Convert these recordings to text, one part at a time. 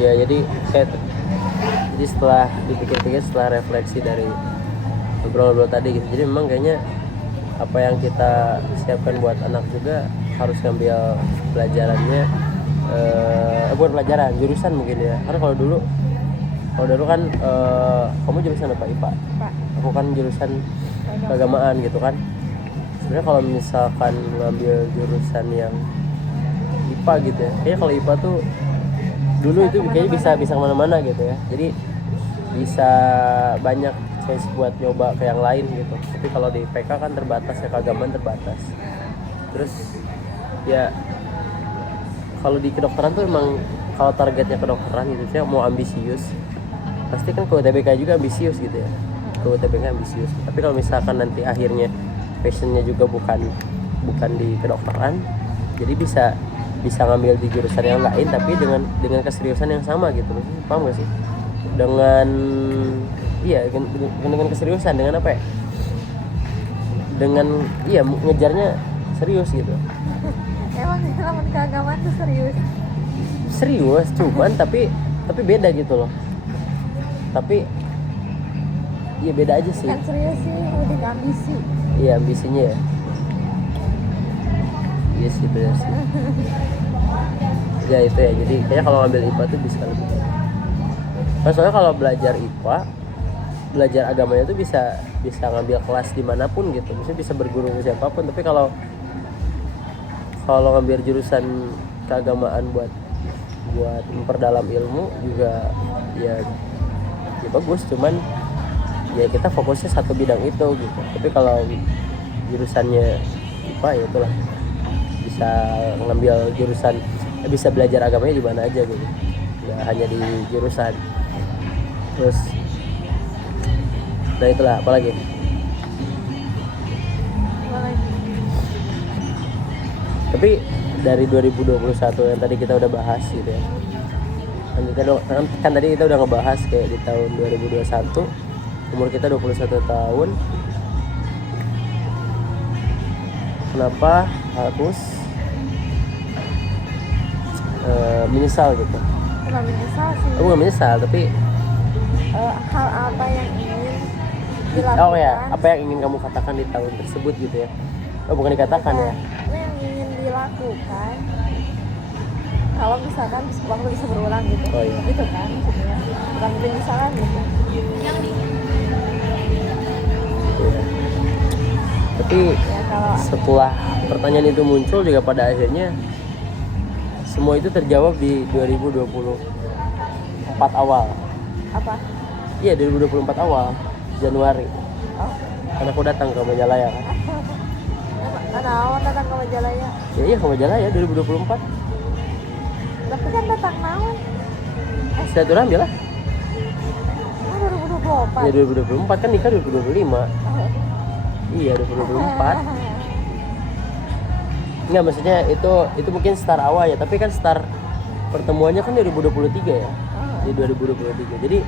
Ya jadi setelah dipikir-pikir, setelah refleksi dari ngobrol-ngobrol tadi gitu, jadi memang kayaknya apa yang kita siapkan buat anak juga harus ngambil pelajarannya, bukan pelajaran, jurusan mungkin ya. Karena kalau dulu kan kamu jurusan apa? IPA. Pak. Aku kan jurusan keagamaan gitu kan. Sebenarnya kalau misalkan ngambil jurusan yang IPA gitu ya, kayaknya kalau IPA tuh dulu itu kayaknya bisa kemana-mana gitu ya. Jadi bisa banyak chance buat nyoba ke yang lain gitu. Tapi kalau di PK kan terbatas ya, keagamaan terbatas. Terus ya kalau di kedokteran tuh emang kalau targetnya kedokteran gitu sih mau ambisius, pasti kan ke UTBK juga ambisius gitu ya. Ke UTBK ambisius. Tapi kalau misalkan nanti akhirnya passionnya juga bukan di kedokteran, jadi bisa ngambil di jurusan yang lain tapi dengan keseriusan yang sama gitu. Paham gak sih? Dengan keseriusan, dengan apa ya? Dengan ngejarnya serius gitu. Emang ilmu keagamaan tuh Serius, cuman tapi beda gitu loh. Tapi iya beda aja sih. Kan serius sih, lebih ke ambisi. Iya, ambisinya ya. Iya sih, benar sih. Ya itu ya, jadi kayaknya kalau ngambil IPA tuh bisa lebih. Soalnya kalau belajar IPA, belajar agamanya tuh bisa ngambil kelas dimanapun gitu, maksudnya bisa berguru ke siapapun. Tapi kalau ngambil jurusan keagamaan buat memperdalam ilmu juga ya bagus, cuman ya kita fokusnya satu bidang itu gitu. Tapi kalau jurusannya IPA ya itulah, bisa ngambil jurusan, bisa belajar agamanya di mana aja gitu, nggak hanya di jurusan. Terus nah itulah, apalagi tapi dari 2021 yang tadi kita udah bahas gitu ya, kan tadi kita udah ngebahas kayak di tahun 2021 umur kita 21 tahun, kenapa harus menyesal gitu. Bukan menyesal sih. Bukan menyesal, tapi hal apa yang ingin dilakukan. Oh ya, apa yang ingin kamu katakan di tahun tersebut gitu ya. Oh, bukan dikatakan ya. Apa yang ingin dilakukan kalau misalkan waktu bisa berulang gitu. Oh iya. Gitu kan maksudnya. Bukan penyesalan gitu. Iya. Tapi Ya, kalau setelah pertanyaan itu muncul juga pada akhirnya semua itu terjawab di 2024 awal. apa? Iya, 2024 awal, Januari. Oh. Karena aku datang ke Majalaya kan. Naon datang ke Majalaya? Ya iya, ke Majalaya 2024. Tapi kan datang naon? Silaturahmi lah. 2024. Ya 2024 kan nikah 2025. Iya 2024. Enggak, maksudnya itu mungkin start awal ya, tapi kan start pertemuannya kan 2023 ya. Di 2023. Jadi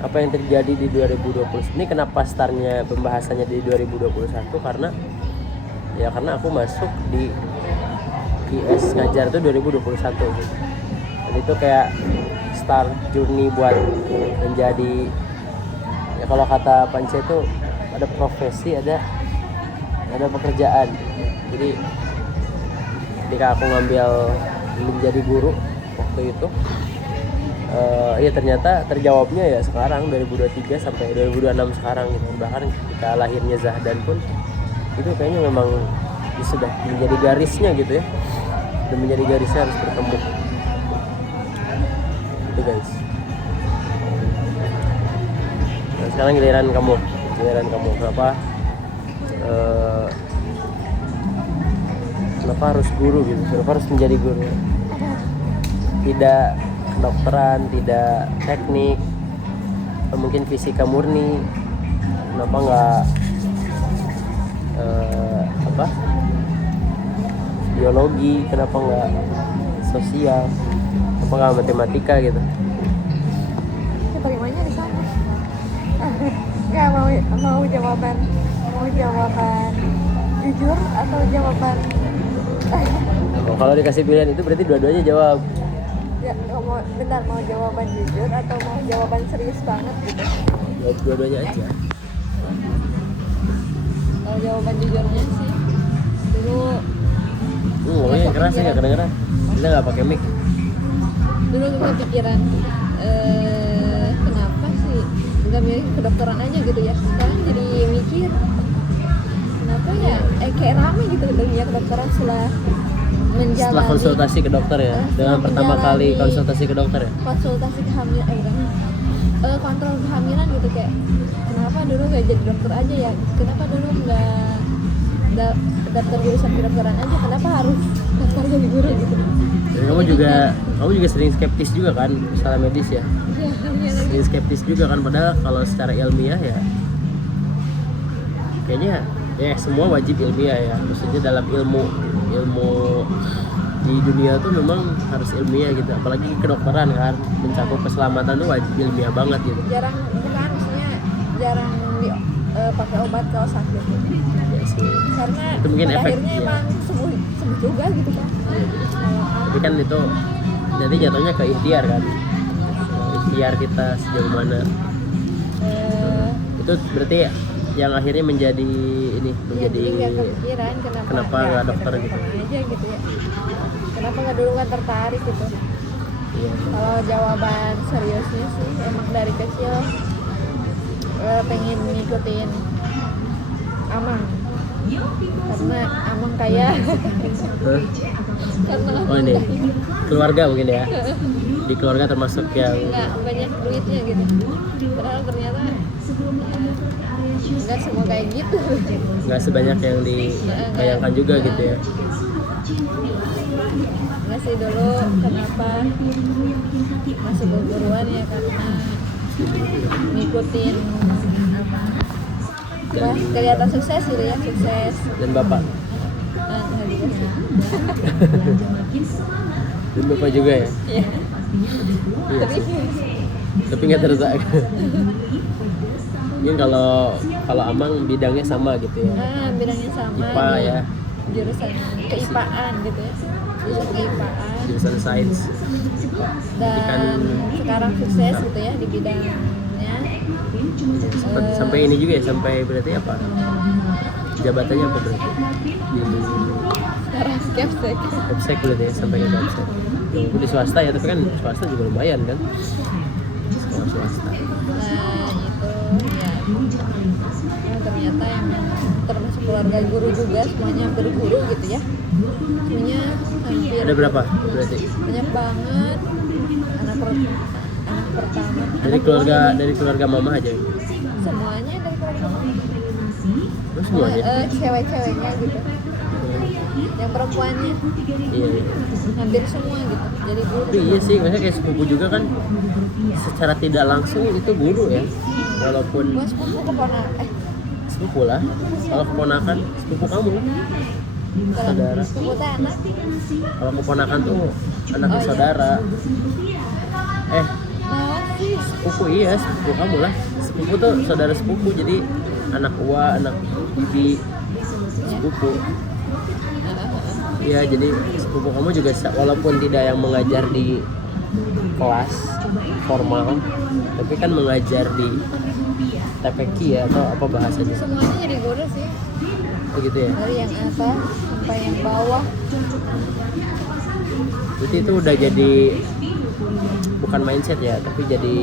apa yang terjadi di 2020 ini, kenapa startnya pembahasannya di 2021, karena aku masuk di IS ngajar itu 2021 gitu. Dan itu kayak start journey buat menjadi, ya kalau kata Pance itu ada profesi, ada pekerjaan. Jadi ketika aku ngambil menjadi guru waktu itu, ya ternyata terjawabnya ya sekarang 2023 sampai 2026 sekarang gitu. Bahkan ketika lahirnya Zahdan pun itu kayaknya memang sudah menjadi garisnya gitu ya, dan menjadi garisnya harus bertemu itu guys. Nah, sekarang giliran kamu kenapa harus guru gitu, kenapa harus menjadi guru, tidak kedokteran, tidak teknik, mungkin fisika murni, kenapa nggak biologi, kenapa nggak sosial, kenapa nggak matematika gitu. Ya, terimanya di sana. Nggak mau jawaban jujur atau jawaban Kalau dikasih pilihan itu berarti dua-duanya jawab. ya mau jawaban jujur atau mau jawaban serius banget gitu? Ya, dua-duanya aja. Kalau jawaban jujurnya sih dulu Ngomongnya yang keras ya, nggak kedengeran. Kita nggak pakai mic. dulu gue pikiran kenapa sih nggak milih kedokteran aja gitu ya. Sekarang jadi mikir kenapa ya kayak rame gitu dunia kedokteran setelah menjalani Setelah konsultasi ke dokter ya, dengan pertama kali konsultasi ke dokter ya. konsultasi kehamilan kontrol kehamilan gitu, kayak kenapa dulu nggak jadi dokter aja ya, kenapa dulu nggak daftar jurusan kedokteran aja, kenapa harus daftar jadi guru gitu. Dan kamu juga sering skeptis juga kan, masalah medis ya. Sering skeptis juga kan, padahal kalau secara ilmiah ya kayaknya ya semua wajib ilmiah ya. Maksudnya dalam ilmu di dunia tuh memang harus ilmiah gitu, apalagi kedokteran kan, mencakup keselamatan tuh wajib ilmiah banget gitu. Jarang pakai obat kalau sakit Ya sih. karena Itu mungkin pada efek, akhirnya ya. emang sembuh juga gitu kan. Tapi kan itu nanti jatuhnya ke ikhtiar kan, ikhtiar kita sejauh mana. Itu berarti yang akhirnya menjadi Jadi nggak kepikiran kenapa nggak dokter gitu. aja gitu ya, kenapa nggak dulu kan tertarik gitu. Iya. Kalau jawaban seriusnya sih emang dari kecil pengen ngikutin Amang karena Amang kaya. Hah? Karena Oh ini keluarga mungkin ya, di keluarga termasuk yang nggak banyak duitnya gitu, padahal ternyata nggak semua kayak gitu. nggak sebanyak yang dibayangkan juga gitu ya. Nggak sih, dulu kenapa masuk keguruan ya karena ngikutin apa kelihatan sukses gitu ya, sukses. Dan bapak Nggak juga sih. dan bapak juga ya. Iya. Iya Tapi sih. Tapi nggak tertarik. Mungkin kalau Amang bidangnya sama gitu ya, bidangnya sama, IPA ya, jurusan keipaan gitu ya, jurusan keipaan, jurusan sains. dan sekarang sukses gitu ya di bidangnya. Sampai ini juga ya, sampai berarti apa? Jabatannya apa berarti? Di Sekarang skeptik. Capsek berarti ya, sampai ke Capsek. Walaupun di swasta ya, tapi kan swasta juga lumayan kan. Sekolah swasta. Nah itu ya, ternyata emang termasuk keluarga guru juga, semuanya hampir guru gitu ya, semuanya hampir. Ada berapa berarti? Banyak banget anak pertama. Dari keluarga mama aja. Semuanya dari keluarga mama. Terus semuanya? Cewek-ceweknya gitu. Yang perempuannya Iya. hampir semua gitu. Jadi guru. Tapi iya sih, maksudnya kayak sepupu juga kan secara tidak langsung itu guru ya. Walaupun Gua sepupu keponakan. sepupu lah. Kalau keponakan sepupu kamu. Saudara. Sepupu teh anak. Kalau keponakan tuh anak Oh, iya. saudara. Nah sih. Sepupu iya, sepupu kamu lah. Sepupu tuh saudara sepupu, jadi anak uwa, anak bibi, sepupu. Iya, jadi sepupu kamu juga walaupun tidak yang mengajar di kelas formal, tapi kan mengajar di TPQ ya, atau apa bahasanya? Semuanya jadi guru sih. Begitu ya. Dari yang atas sampai yang bawah. Berarti itu udah jadi bukan mindset ya, tapi jadi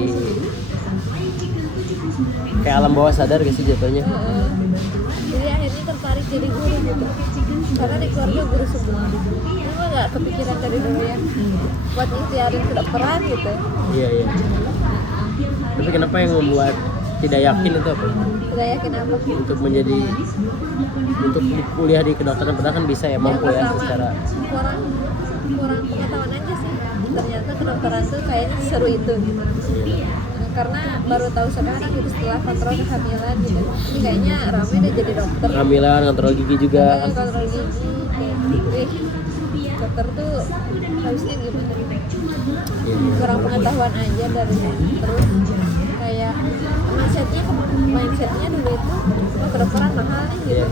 kayak alam bawah sadar gak sih jatuhnya? Jadi akhirnya tertarik jadi guru gitu, karena di keluarga guru semua. Cuma nggak kepikiran dari dulu ya buat ikhtiarin kedokteran gitu. Iya. Tapi kenapa yang membuat tidak yakin itu apa? Tidak yakin apa? Untuk kuliah di kedokteran, padahal kan bisa ya, mampu ya Pertama, secara kurang pengetahuan aja sih. Ternyata kedokteran tuh kayaknya seru itu gitu. Karena baru tahu sekarang gitu setelah kontrol kehamilan gitu. Ini kayaknya rame deh jadi dokter. kehamilan, kontrol gigi juga. Kontrol gigi kayak dokter tuh harusnya gimana gitu. Iya. Kurang pengetahuan aja dari terus kayak mindsetnya dulu itu kedokteran mahal nih gitu. Iya.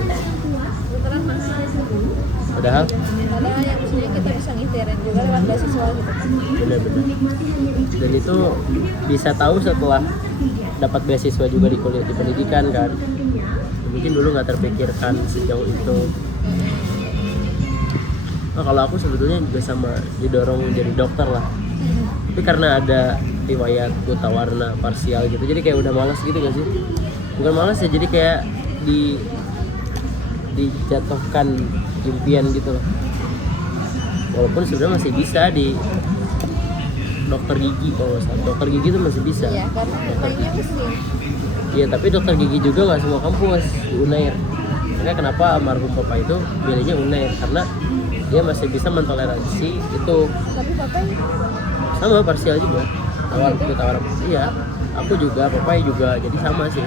kedokteran mahal. Padahal Padahal yang maksudnya kita bisa ngitirin juga lewat beasiswa gitu kan. benar-benar. Dan itu bisa tahu setelah dapat beasiswa juga di kuliah di pendidikan kan. Mungkin dulu nggak terpikirkan sejauh itu. Nah, kalau aku sebetulnya juga sama didorong jadi dokter lah. Tapi karena ada riwayat buta warna parsial gitu, jadi kayak udah malas gitu gak sih? Bukan malas ya, jadi kayak dijatuhkan impian gitu loh. Walaupun sebenarnya masih bisa di dokter gigi, kalau dokter gigi itu masih bisa. Iya, karena mainnya mesin. Iya, tapi dokter gigi juga nggak semua kampus di Unair. Makanya kenapa almarhum bapak itu pilihnya Unair, karena dia masih bisa mentoleransi itu. Tapi papa Sama parsial juga, tawar. Iya, aku juga, papai juga, jadi sama sih.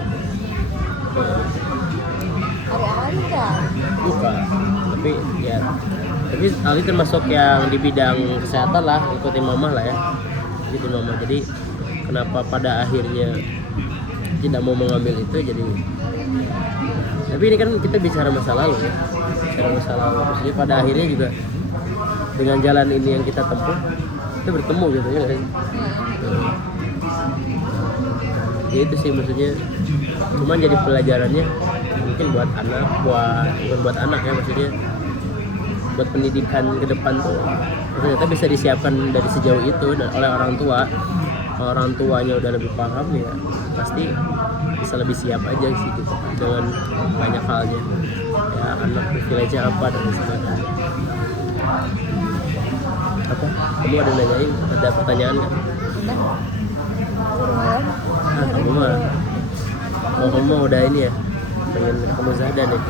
hari-hari kan. Bukan, tapi ya, tapi Ali termasuk yang di bidang kesehatan lah, ikutin mama lah ya, ikutin mama. Jadi kenapa pada akhirnya tidak mau mengambil itu, jadi. Tapi ini kan kita bicara masa lalu ya, maksudnya pada akhirnya juga dengan jalan ini yang kita tempuh, kita bertemu gitu ya. Ya itu sih maksudnya, cuman jadi pelajarannya mungkin buat anak, bukan buat anak ya, maksudnya buat pendidikan ke depan tuh ternyata bisa disiapkan dari sejauh itu dan oleh orang tua. Kalau orang tuanya udah lebih paham ya pasti bisa lebih siap aja sih gitu dengan banyak halnya ya, anak privilege apa dan sebagainya. Apa? Kamu ada nanyain, ada pertanyaan nggak? Kamu mah, oh kamu mah udah ini ya, pengen ketemu Zahda nih.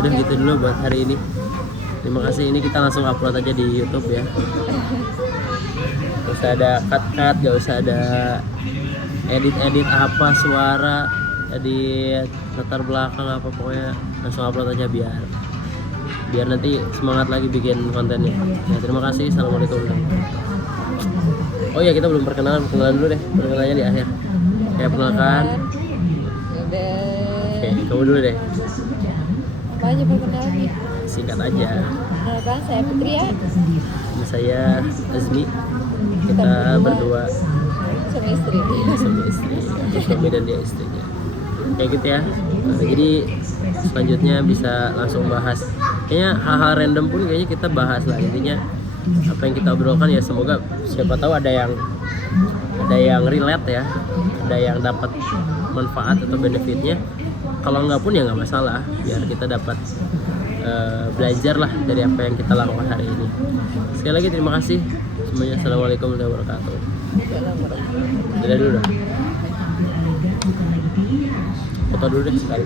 Udah gitu dulu buat hari ini. Terima kasih, ini kita langsung upload aja di YouTube ya. Gak usah ada cut-cut, gak usah ada edit-edit apa, suara, edit latar belakang apa, pokoknya langsung upload aja biar nanti semangat lagi bikin kontennya. Ya, terima kasih. Assalamualaikum. Oh ya, kita belum perkenalan dulu deh. Perkenalannya di akhir. Ya, perkenalkan. Udah. Oke, kamu dulu deh. Apa aja perkenalannya? Singkat aja. Perkenalkan, saya Putri ya. Ini saya Azmi. Kita berdua Suami istri. suami istri. Aku suami dan dia istrinya. Kayak gitu ya. Nah, jadi selanjutnya bisa langsung bahas. Kayaknya hal-hal random pun kayaknya kita bahas lah, intinya apa yang kita obrolkan ya semoga siapa tahu ada yang relate ya, ada yang dapat manfaat atau benefitnya. Kalau enggak pun ya nggak masalah, biar kita dapat belajar lah dari apa yang kita lakukan hari ini. Sekali lagi terima kasih semuanya. Assalamualaikum warahmatullahi wabarakatuh. Dadah dulu dah. Foto dulu deh sekali.